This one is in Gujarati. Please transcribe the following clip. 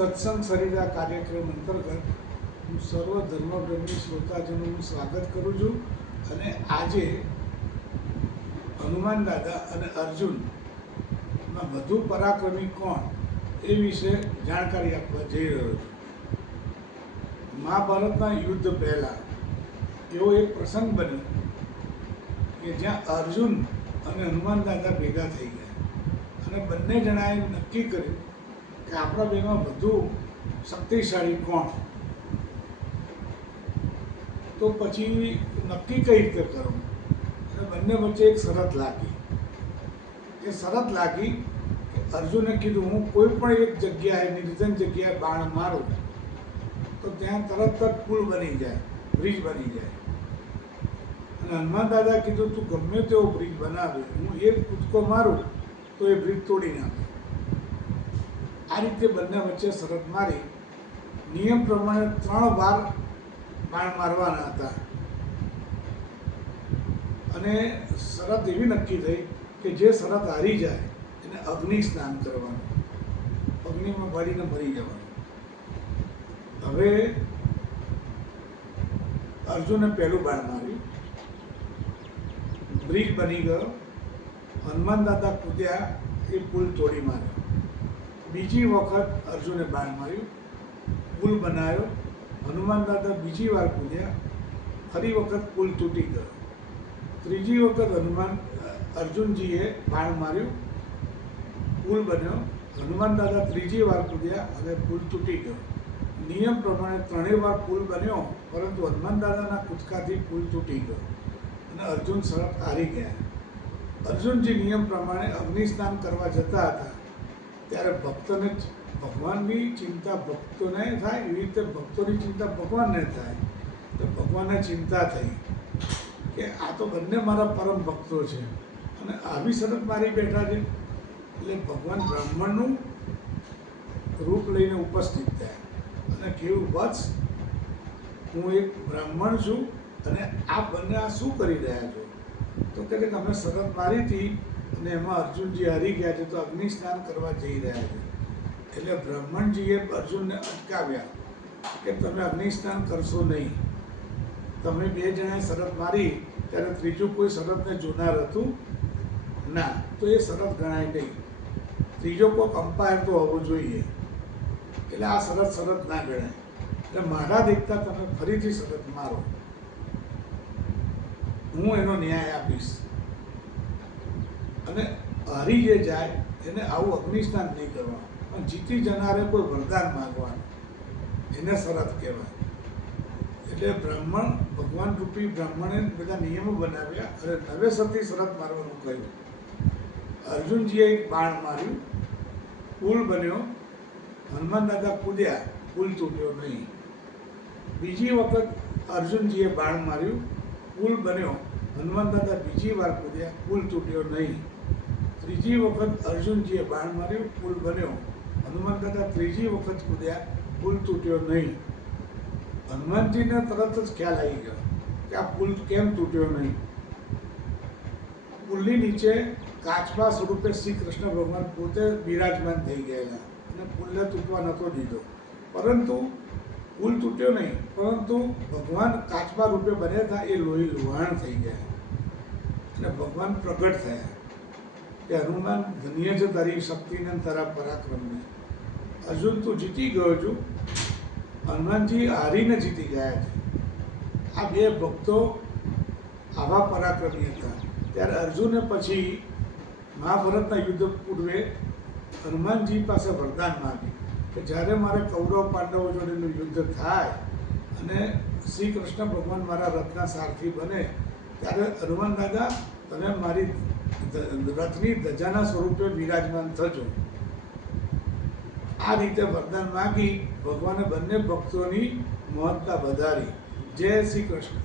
સત્સંગ સરિતા કાર્યક્રમ અંતર્ગત હું સર્વ ધર્મપ્રેમી શ્રોતાજનોનું સ્વાગત કરું છું અને આજે હનુમાન દાદા અને અર્જુનમાં વધુ પરાક્રમી કોણ એ વિશે જાણકારી આપવા જઈ રહ્યો છું. મહાભારતના યુદ્ધ પહેલાં એવો એક પ્રસંગ બન્યો કે જ્યાં અર્જુન અને હનુમાન દાદા ભેગા થઈ ગયા અને બંને જણાએ નક્કી કર્યું કે આપણા બેમાં વધુ શક્તિશાળી કોણ. તો પછી નક્કી કઈ રીતે કરવું, અને બંને વચ્ચે એક શરત લાગી. એ શરત લાગી કે અર્જુને કીધું હું કોઈ પણ એક જગ્યાએ નિર્જન જગ્યાએ બાણ મારું તો ત્યાં તરત જ પુલ બની જાય, બ્રિજ બની જાય. અને હનુમાન દાદા કીધું તું ગમે તેવો બ્રિજ બનાવે, હું એક કૂદકો મારું તો એ બ્રિજ તોડી નાખે. આ રીતે બંને વચ્ચે શરત મારી. નિયમ પ્રમાણે 3 વાર બાણ મારવાના હતા અને શરત એવી નક્કી થઈ કે જે શરત હારી જાય એને અગ્નિ સ્નાન કરવાનું, અગ્નિમાં બાળીને મરી જવાનું. હવે અર્જુને પહેલું બાણ માર્યું, બ્રિજ બની ગયો. હનુમાન દાદા કૂદ્યા, એ પુલ તોડી માર્યો. બીજી વખત અર્જુને બાણ માર્યું, પુલ બનાવ્યો. હનુમાન દાદા બીજી વાર કૂદ્યા, ફરી વખત પુલ તૂટી ગયો. ત્રીજી વખત અર્જુનજીએ બાણ માર્યું, પુલ બન્યો. હનુમાન દાદા ત્રીજી વાર કૂદ્યા અને પુલ તૂટી ગયો. નિયમ પ્રમાણે 3 વાર પુલ બન્યો, પરંતુ હનુમાન દાદાના કૂદકાથી પુલ તૂટી ગયો અને અર્જુન શરત હારી ગયા. અર્જુનજી નિયમ પ્રમાણે અગ્નિ સ્નાન કરવા જતા હતા ત્યારે ભક્તોને ભગવાનની ચિંતા ભક્તોને થાય, એવી રીતે ભક્તોની ચિંતા ભગવાનને થાય. તો ભગવાનને ચિંતા થઈ કે આ તો બંને મારા પરમ ભક્તો છે અને આવી શરત મારી બેઠા છે. એટલે ભગવાન બ્રાહ્મણનું રૂપ લઈને ઉપસ્થિત થયા અને કેવું, વત્સ હું એક બ્રાહ્મણ છું અને આ બંને આ શું કરી રહ્યા છો? તો કહે કે અમે શરત મારી હતી અને એમાં અર્જુનજી હારી ગયા છે, તો અગ્નિ સ્નાન કરવા જઈ રહ્યા છે. એટલે બ્રાહ્મણજીએ અર્જુનને અટકાવ્યા કે તમે અગ્નિ સ્નાન કરશો નહીં. તમે 2 જણાએ શરત મારી ત્યારે ત્રીજું કોઈ શરતને જોનાર હતું ના, તો એ શરત ગણાય નહીં. ત્રીજો કોઈક અમ્પાયર તો હોવો જોઈએ, એટલે આ શરત ના ગણાય. એટલે મારા દેખતા તમે ફરીથી શરત મારો, હું એનો ન્યાય આપીશ. અને હારી જે જાય એને આવું અગ્નિ સ્નાન નહીં કરવાનું, પણ જીતી જનારે કોઈ વરદાન માગવાનું, એને શરત કહેવાય. એટલે બ્રાહ્મણ, ભગવાન રૂપી બ્રાહ્મણે બધા નિયમો બનાવ્યા અને નવેસરથી શરત મારવાનું કહ્યું. અર્જુનજીએ એક બાણ માર્યું, પુલ બન્યો. હનુમાન દાદા કૂદ્યા, પુલ તૂટ્યો નહીં. બીજી વખત અર્જુનજીએ બાણ માર્યું, પુલ બન્યો. હનુમાન દાદા બીજી વાર કૂદ્યા, પુલ તૂટ્યો નહીં. ત્રીજી વખત અર્જુનજીએ બાણ માર્યું, પુલ બન્યો. હનુમાન દાદા ત્રીજી વખત કૂદ્યા, પુલ તૂટ્યો નહીં. હનુમાનજીને તરત જ ખ્યાલ આવી ગયો કે આ પુલ કેમ તૂટ્યો નહીં. પુલની નીચે કાચબા સ્વરૂપે શ્રી કૃષ્ણ ભગવાન પોતે બિરાજમાન થઈ ગયેલા અને પુલને તૂટવા નહોતો દીધો. પરંતુ પુલ તૂટ્યો નહીં, પરંતુ ભગવાન કાચબા રૂપે બન્યા હતા, એ લોહી લુહાણ થઈ ગયા અને ભગવાન પ્રગટ થયા કે હનુમાન, ધન્ય છે તારી શક્તિને તારા પરાક્રમને. અર્જુન તું જીતી ગયો છું. હનુમાનજી હારીને જીતી ગયા છે. આ 2 ભક્તો આવા પરાક્રમી હતા. ત્યારે અર્જુને પછી મહાભારતના યુદ્ધ પૂર્વે હનુમાનજી પાસે વરદાન માંગ્યું કે જ્યારે મારે કૌરવ પાંડવો જોડેનું યુદ્ધ થાય અને શ્રી કૃષ્ણ ભગવાન મારા રથના સારથી બને ત્યારે હનુમાન દાદા તમે મારી રથની ધજાના સ્વરૂપે બિરાજમાન થજો. આ રીતે વરદાન માગી ભગવાને બંને ભક્તોની મહત્તા વધારી. જય શ્રી કૃષ્ણ.